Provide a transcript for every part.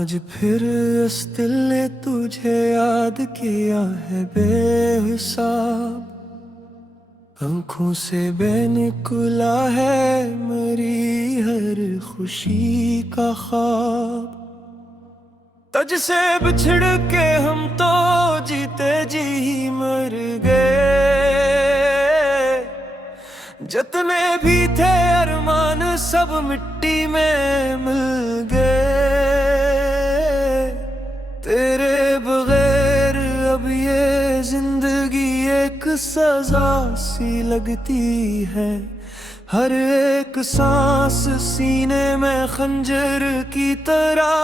आज फिर इस दिल ने तुझे याद किया है बेहिसाब। आँखों से बेनिकला है मेरी हर खुशी का ख्वाब। तुझसे बिछड़ के हम तो जीते जी ही मर गए। जितने भी थे अरमान सब मिट्टी में मिल गए। तेरे बगैर अब ये जिंदगी एक सजा सी लगती है। हर एक सांस सीने में खंजर की तरह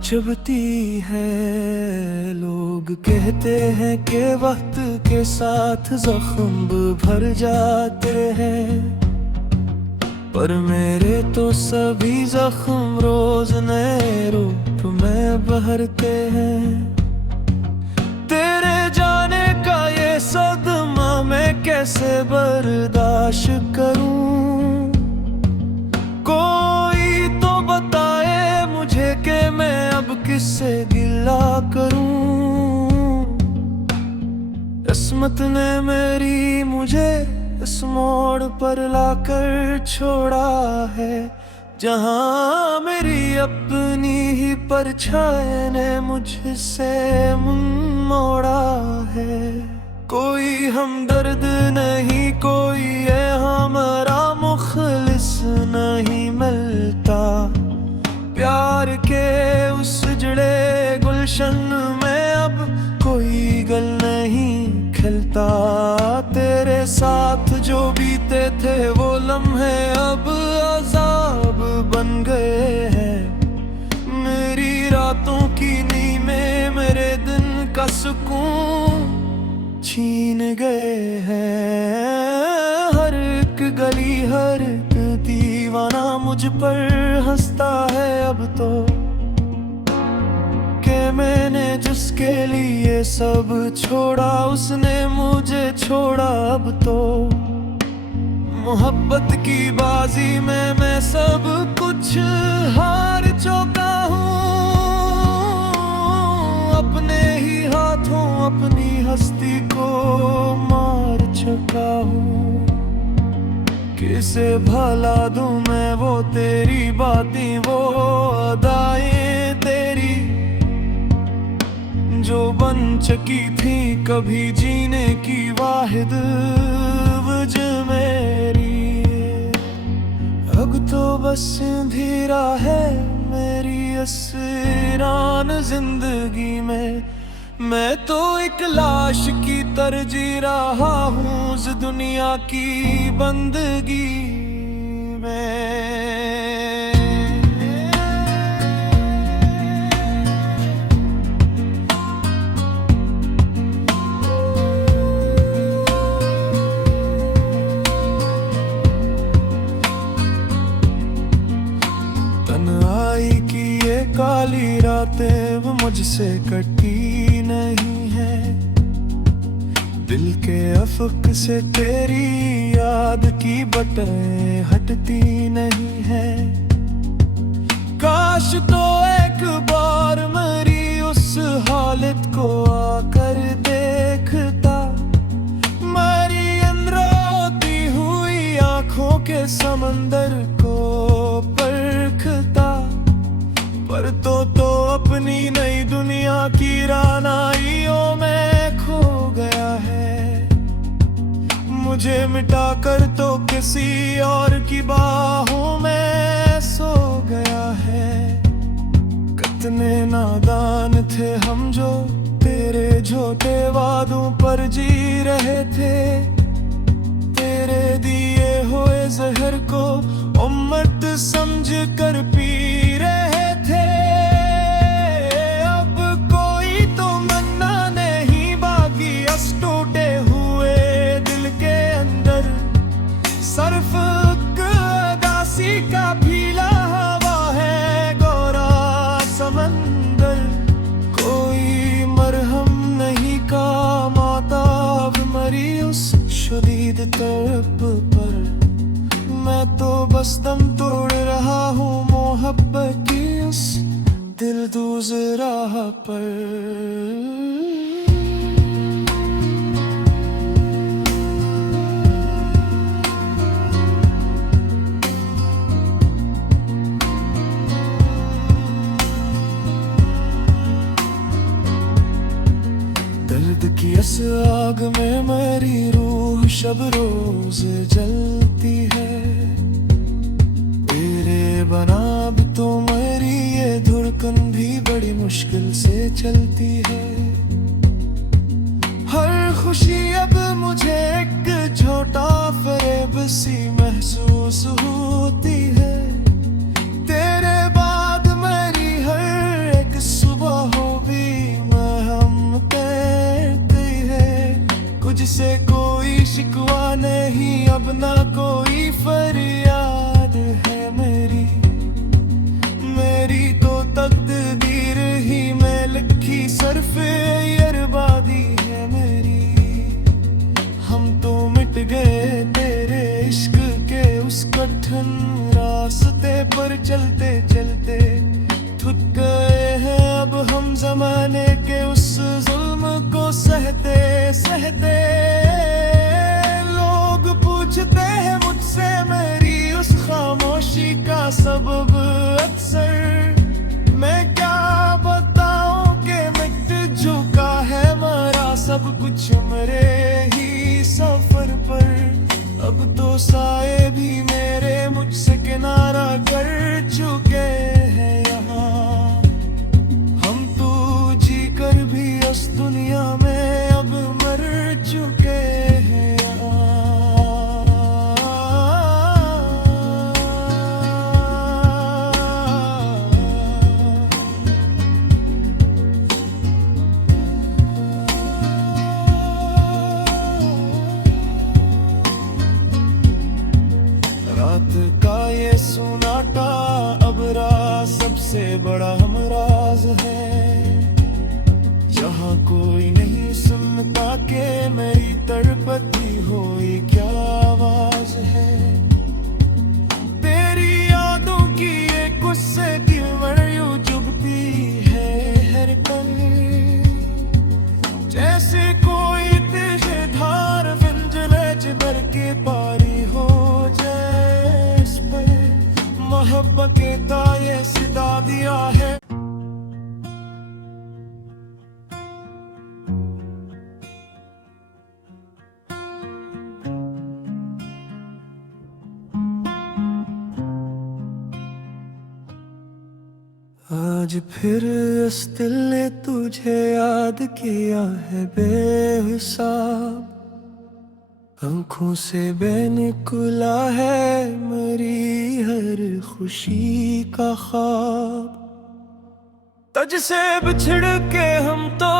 चुभती है। लोग कहते हैं कि वक्त के साथ जख्म भर जाते हैं, पर मेरे तो सभी जख्म रोज नए रूप में बहरते हैं। तेरे जाने का ये सदमा मैं कैसे बर्दाश्त करूं। कोई तो बताए मुझे कि मैं अब किससे गिला करूं। किस्मत ने मेरी मुझे इस मोड़ पर लाकर छोड़ा है, जहां मेरी अपनी ही परछाई ने मुझसे मुंह मोड़ा है। कोई हमदर्द नहीं, कोई है हमारा मुखलिस नहीं मिलता। प्यार के उस जड़े गुलशन में अब कोई गल नहीं खिलता। तेरे साथ जो बीते थे वो लम्हे अब अजाब बन गए हैं। मेरी रातों की नींद में मेरे दिन का सुकून छीन गए हैं। हर एक गली हर एक दीवाना मुझ पर हंसता है अब तो, कि मैंने जिसके लिए सब छोड़ा उसने मुझे छोड़ा अब तो। मोहब्बत की बाजी में मैं सब कुछ हार चुका हूँ। अपने ही हाथों अपनी हस्ती को मार चुका हूँ। किसे भला दूं मैं वो तेरी बातें, वो अदाएं तेरी जो बन चुकी थी कभी जीने की वाहिद वजह मेरी। अब तो बस अंधेरा है मेरी असरान जिंदगी में। मैं तो एक लाश की तरह जी रहा हूँ इस दुनिया की बंदगी में। तन्हाई की ये काली रातें वो मुझसे कटी नहीं है। दिल के अफक से तेरी याद की बटें हटती नहीं है। काश तो एक बार मेरी उस हालत को आकर देखता। मेरी अंदरोती हुई आंखों के समंदर को परखता। पर तो अपनी नई दुनिया की रानाइयों में खो गया है। मुझे मिटा कर तो किसी और की बाहों में सो गया है। कितने नादान थे हम जो तेरे झूठे वादों पर जी रहे थे। तेरे दिए हुए जहर को उम्मत समझ कर पी रहे थे। अब कोई तो मन्ना नहीं बाकी अस टूटे हुए दिल के अंदर। सर्फ उदासी का भीला हवा है गोरा समंदर। कोई मरहम नहीं काम आता अब मरी उस शदीद तड़प पर। मैं तो बस दम तोड़ रहा हूँ मोहब्बत की उस दिल राह पर। दर्द की इस आग में मेरी रूह शब रोज जलती है। तेरे बना अब तो मेरी ये धड़कन भी बड़ी मुश्किल से चलती है। हर खुशी अब मुझे एक छोटा फरेब सी महसूस होती है। तेरे बाद मेरी हर एक सुबह हो भी महम कहती है। कुछ से कोई शिकवा नहीं, अब ना कोई फरियाद है मेरी। मेरी तो तकदीर ही में लिखी सरफे बर्बादी है मेरी। हम तो मिट गए तेरे इश्क के उस कठिन रास्ते पर चलते चलते। थक गए हैं अब हम जमाने के उस जुल्म को सहते सहते। लोग पूछते हैं मुझसे मेरी उस खामोशी का सबब अक्सर। मैं क्या बताऊं कि मिट चुका है मरा सब कुछ मेरे ही सफर पर। अब तो साए भी मेरे मुझसे किनारा कर चुके हैं यहाँ। हम तो जी कर भी उस दुनिया में अब मर चुके हैं यहाँ। रात का ये सुनाटा अब रात सबसे बड़ा हमराज है। जहाँ कोई नहीं सुनता के मेरी तड़पती हुई क्या आवाज है। तेरी यादों की एक गुस्से की मड़ियों चुभती है हर पल। जैसे कोई तेज धार विंजले जिधर के पारी हो जाए इस पर। मोहब्बत के ताये सिदा दिया है। आज फिर इस दिल ने तुझे याद किया है बेहिसाब। आँखों से बेनिकला है मेरी हर खुशी का ख्वाब। तुझसे बिछड़ के हम तो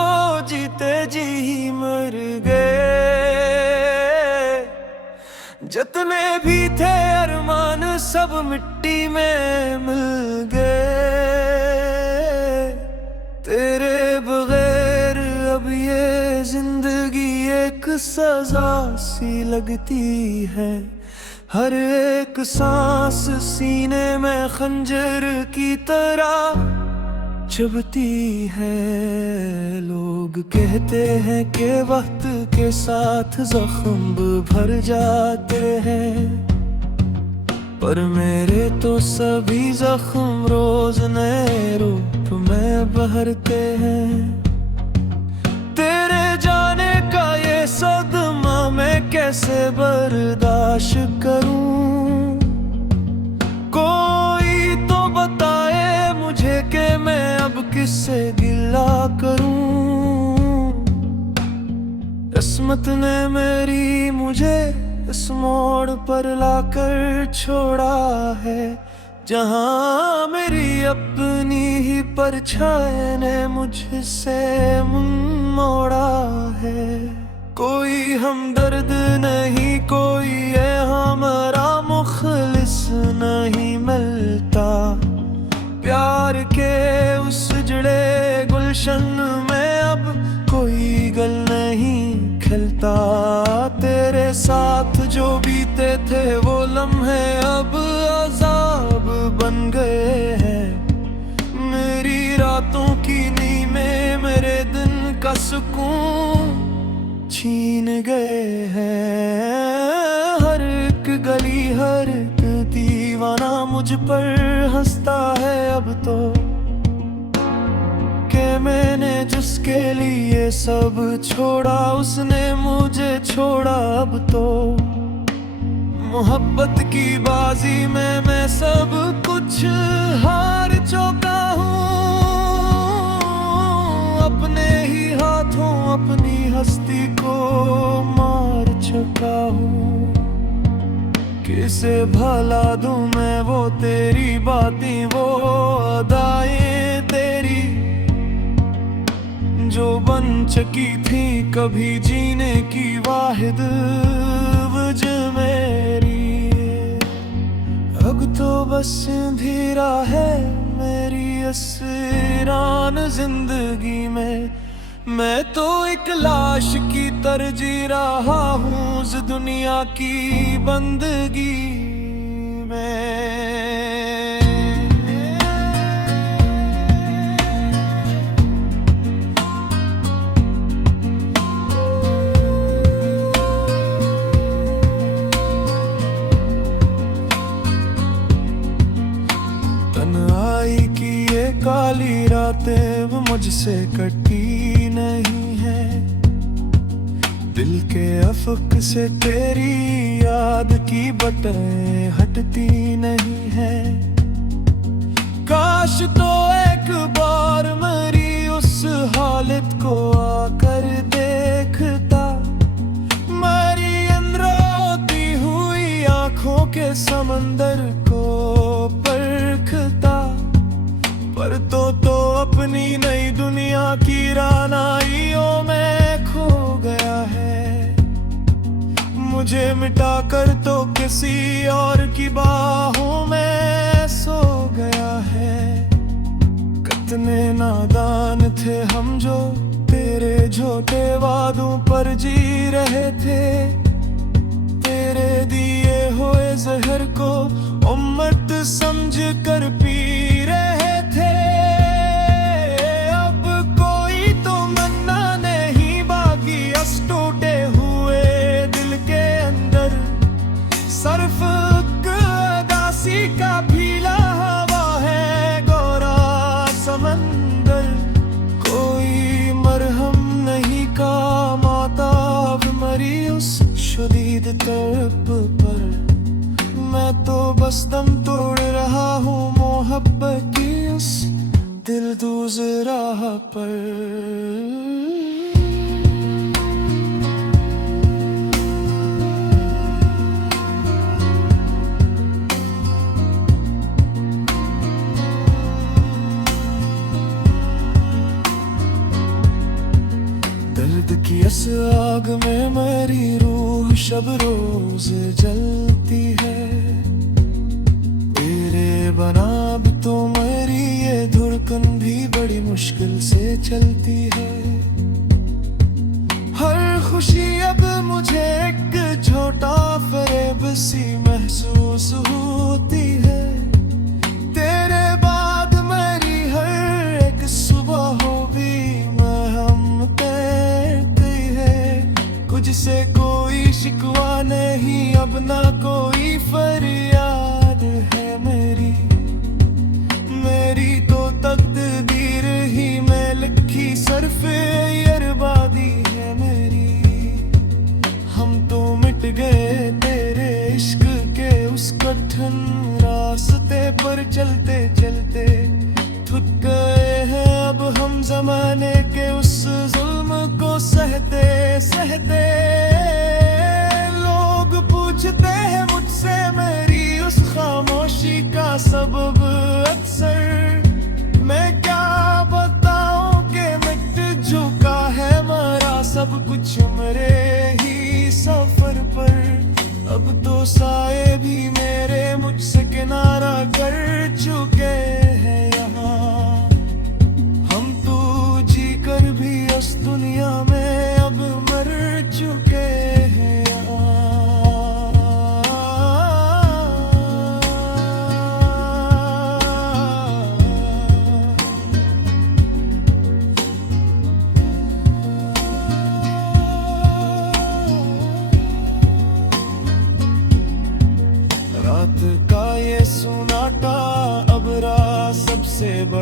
जीते जी ही मर गए। जितने भी थे अरमान सब मिट्टी में मिल गए। तेरे बगैर अब ये जिंदगी एक सजा सी लगती है। हर एक सांस सीने में खंजर की तरह चुभती है। लोग कहते हैं कि वक्त के साथ जख्म भर जाते हैं, पर मेरे तो सभी जख्म रोज नए रूप में बहरते हैं। तेरे जाने का ये सदमा मैं कैसे बर्दाश्त करूं। कोई तो बताए मुझे कि मैं अब किससे गिला करूं। किस्मत ने मेरी मुझे इस मोड़ पर लाकर छोड़ा है, जहां मेरी अपनी ही परछाई ने मुझसे मुंह मोड़ा है। कोई हमदर्द नहीं, कोई है हमारा मुखलिस नहीं मिलता। प्यार के उस उजड़े गुलशन में अब कोई गल नहीं खिलता। तेरे साथ जो बीते थे वो लम्हे अब अजाब बन गए हैं। मेरी रातों की नींद सुकून छीन गए हैं। हर एक गली हर एक दीवाना मुझ पर हंसता है अब तो, कि मैंने जिसके लिए सब छोड़ा उसने मुझे छोड़ा अब तो। मोहब्बत की बाजी में मैं सब कुछ हार चुका हूँ। अपने ही हाथों अपनी हस्ती को मार चुका हूँ। किसे भला दूं मैं वो तेरी बातें, वो अदाएं तेरी जो बन चुकी थी कभी जीने की वाहिद वजह मेरी। अब तो बस अंधेरा है मेरी असरान जिंदगी में। मैं तो एक लाश की तरह जी रहा हूँ इस दुनिया की बंदगी में। तन्हाई की ये काली रातें वो मुझसे कटी नहीं है। दिल के अफक से तेरी याद की बटें हटती नहीं है। काश तो एक बार मेरी उस हालत को आकर देखता, मेरी अंदर होती हुई आंखों के समंदर को परखता। पर तो अपनी नई दुनिया की रानाइयों में खो गया है। मुझे मिटा कर तो किसी और की बाहों में सो गया है। कितने नादान थे हम जो तेरे झूठे वादों पर जी रहे थे। तेरे दिए हुए जहर को उम्मत समझ कर पी रहे थे। अब कोई तो मन्ना नहीं बाकी अस टूटे हुए दिल के अंदर। सर्फ उदासी का भीला हवा है गोरा समंदर। कोई मरहम नहीं काम आता अब मरी उस शदीद तड़प पर। मैं तो बस दम तोड़ रहा हूँ मोहब्बत की उस दिलदूज राह पर। दर्द की इस आग में मेरी रूह शब रोज जलती है। तेरे बना अब तो मेरी ये धड़कन भी बड़ी मुश्किल से चलती है। हर खुशी अब मुझे एक छोटा फरेब सी महसूस होती है। तेरे बाद मेरी हर एक सुबह हो भी महम कहती है। कुछ से कोई शिकवा नहीं अब ना कोई फरियाद है मेरी। मेरी तो तकदीर ही में लिखी सरफे बर्बादी है मेरी। हम तो मिट गए तेरे इश्क के उस कठिन रास्ते पर चलते चलते। थक गए हैं अब हम जमाने के उस जुल्म को सहते सहते। लोग पूछते हैं मुझसे मेरी उस खामोशी का सबब अक्सर। मैं क्या बताऊं कि मिट चुका है मेरा सब कुछ मेरे ही सफर पर। अब तो साए भी मेरे मुझसे किनारा कर चुके हैं यहाँ। हम तो जी कर भी उस दुनिया में अब मर चुके हैं यहाँ।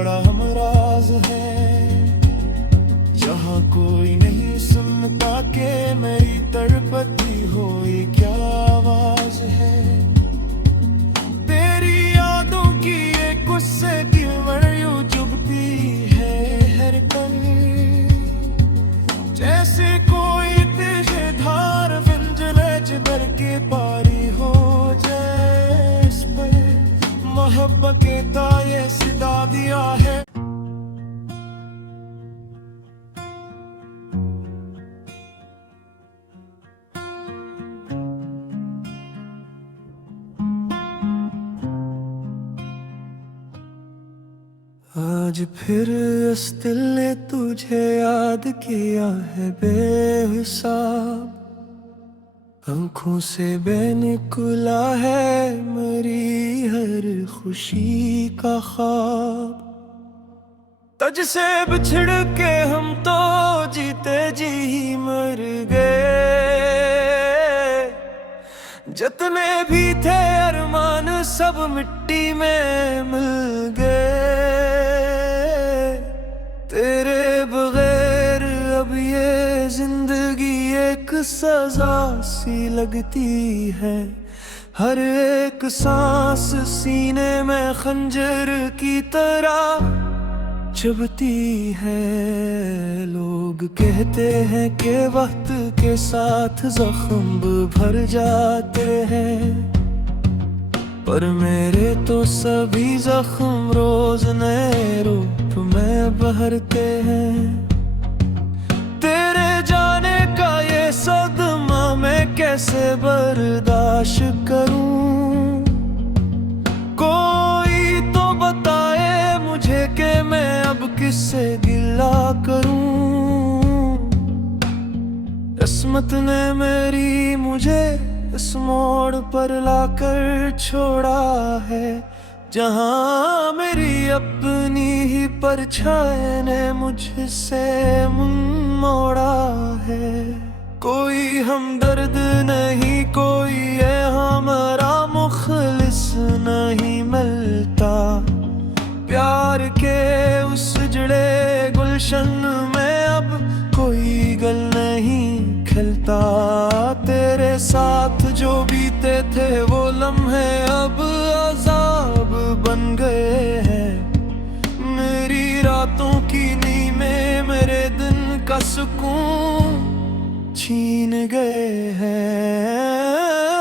बड़ा हमराज है, जहाँ कोई नहीं सुनता के मेरी तड़पती हुई क्या आवाज है। तेरी यादों की एक गुस्से की मरयू चुभती है हर पल, जैसे कोई तेज धार विंजले जिधर के पारी हो जाए। इस पर मोहब्बत के ताये सिदा दिया है। आज फिर इस दिल ने तुझे याद किया है बेहिसाब, आँखों से बेनिकला है मेरी हर खुशी का ख्वाब। तुझसे बिछड़ के हम तो जीते जी ही मर गए, जितने भी थे अरमान सब मिट्टी में मिल गए। तेरे बगैर अब ये जिंदगी एक सजा सी लगती है, हर एक सांस सीने में खंजर की तरह चुभती है। लोग कहते हैं कि वक्त के साथ जख्म भर जाते हैं, पर मेरे तो सभी जख्म रोज नए रूप में बहरते हैं। तेरे जाने का ये सदमा मैं कैसे बर्दाश्त करूं, कोई तो बताए मुझे कि मैं अब किससे गिला करूं। किस्मत ने मेरी मुझे इस मोड़ पर लाकर छोड़ा है, जहाँ मेरी अपनी ही परछाई ने मुझसे मुंह मोड़ा है। कोई हमदर्द नहीं, कोई है हमारा मुखलिस नहीं मिलता, प्यार के उस उजड़े गुलशन में अब कोई गल नहीं खिलता। तेरे साथ जो बीते थे वो लम्हे अब अजाब बन गए हैं, मेरी रातों की नींदें मेरे दिन का सुकून छीन गए हैं।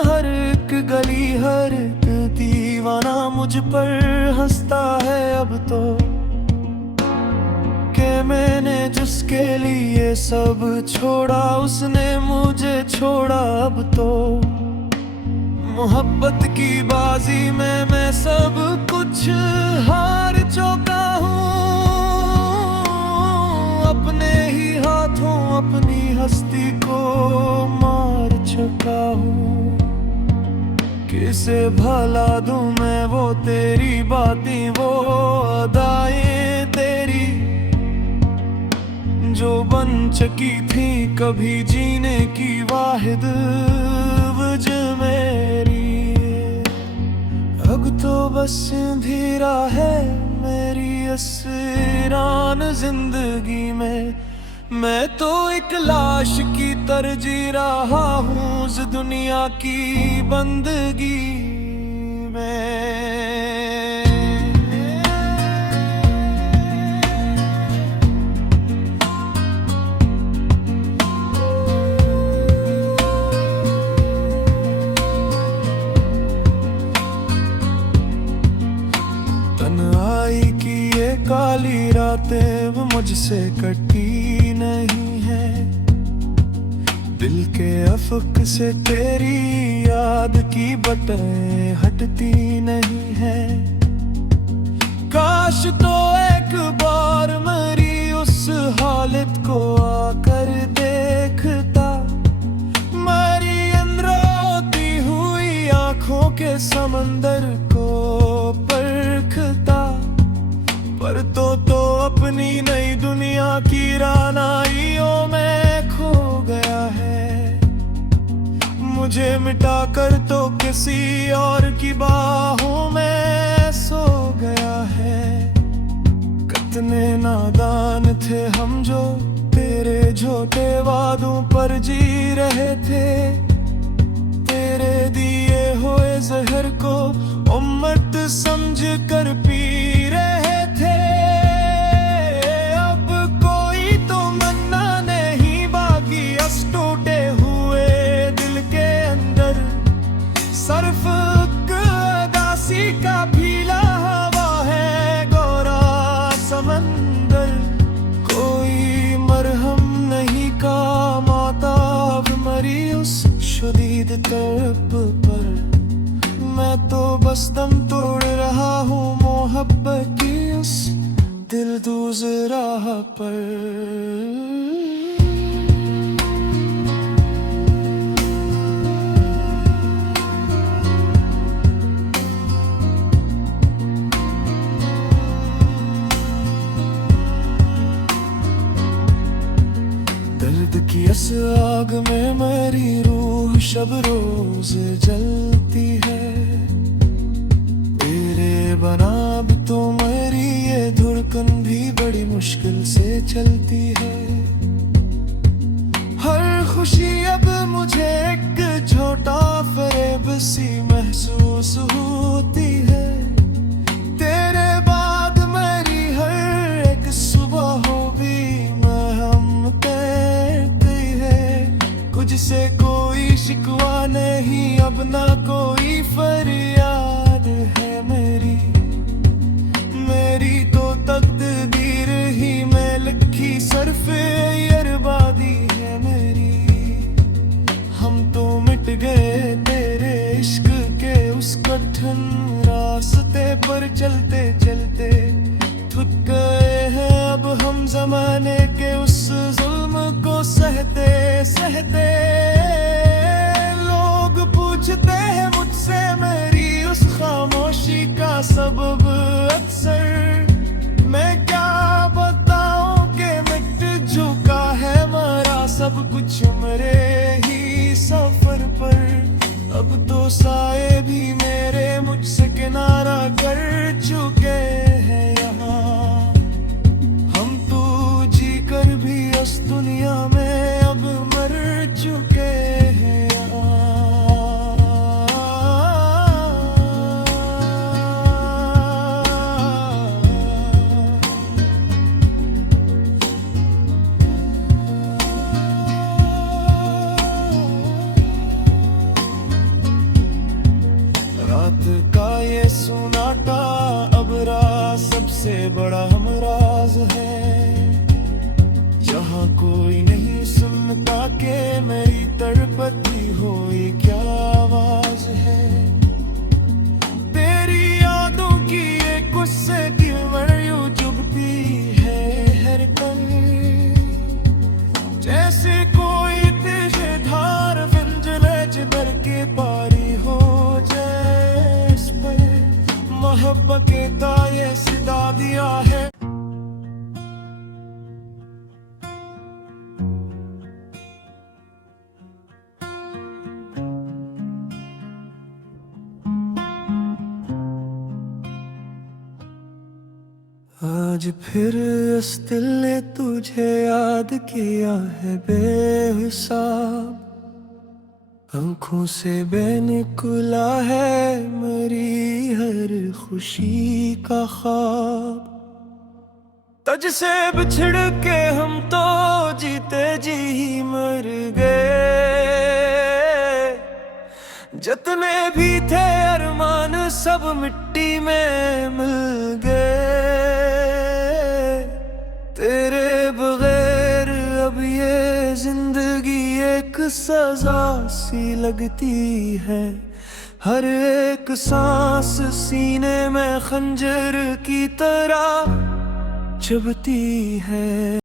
हर एक गली हर एक दीवाना मुझ पर हंसता है अब तो, कि मैंने जिसके लिए सब छोड़ा उसने मुझे छोड़ा अब तो। मोहब्बत की बाजी में मैं सब कुछ हार चुका हूँ, अपने ही हाथों अपनी हस्ती को मार चुका हूँ। किसे भला दूं मैं वो तेरी बातें, वो अदाएं तेरी जो बन चुकी थी कभी जीने की वाहिद वजह मेरी। अब तो बस अंधेरा है मेरी असरान जिंदगी में, मैं तो एक लाश की तरह जी रहा हूँ इस दुनिया की बंदगी में। तन्हाई की ये काली रातें वो मुझसे कटी नहीं है, दिल के अफक से तेरी याद की बटें हटती नहीं है। काश तो एक बार मेरी उस हालत को आकर देखता, मेरी अंदर होती हुई आंखों के समंदर को परखता। पर तो अपनी नई दुनिया की रानाइयों में खो गया है, मुझे मिटा कर तो किसी और की बाहों में सो गया है। कितने नादान थे हम जो तेरे झूठे वादों पर जी रहे थे। तेरे दिए हुए जहर को उम्मत समझ कर पी रहे थे। अब कोई तो मन्ना नहीं बाकी अस टूटे हुए दिल के अंदर। सर्फ उदासी का भीला हवा है गोरा समंदर। कोई मरहम नहीं काम आता अब मरी उस शदीद तड़प पर। मैं तो बस दम तोड़ रहा हूँ मोहब्बत की उस दिलदूज राह पर। दर्द की इस आग में मेरी रूह शब रोज जलती है। तेरे बना अब तो मेरी ये धड़कन भी बड़ी मुश्किल से चलती है। हर खुशी अब मुझे एक छोटा फरेब सी महसूस होती है। तेरे बाद मेरी हर एक सुबह हो भी मुझसे कोई शिकवा नहीं अब ना कोई फरियाद है मेरी। मेरी तो तकदीर ही में लिखी सिर्फ बर्बादी है मेरी। हम तो मिट गए तेरे इश्क के उस कठिन रास्ते पर चलते चलते। थक गए हैं अब हम जमाने के उस जुल्म को सहते सहते। लोग पूछते हैं मुझसे मेरी उस खामोशी का सबब अक्सर। मैं क्या बताऊं कि मिट चुका है मरा सब कुछ मेरे ही सफर पर। अब तो साए भी मेरे मुझसे किनारा कर चुके हैं यहाँ। हम तो जी कर भी उस दुनिया में अब मर चुके हैं यहाँ। रात का ये सुनाटा अब रात सबसे बड़ा हमराज है। यहाँ कोई नहीं सुनता के मेरी तड़पती हुई क्या आवाज है। तेरी यादों की एक गुस्से की मरयू चुभती है हर पल। जैसे कोई तेज धार विंजले जिधर के पारी हो जाए इस पर। मोहब्बत के ताये सिदा दिया है। आज फिर इस दिल ने तुझे याद किया है बेहिसाब। आँखों से बेनिकला है मेरी हर खुशी का ख्वाब। तुझसे बिछड़ के हम तो जीते जी ही मर गए। जितने भी थे अरमान सब मिट्टी में मिल गए। तेरे बगैर अब ये जिंदगी एक सजा सी लगती है। हर एक सांस सीने में खंजर की तरह चुभती है।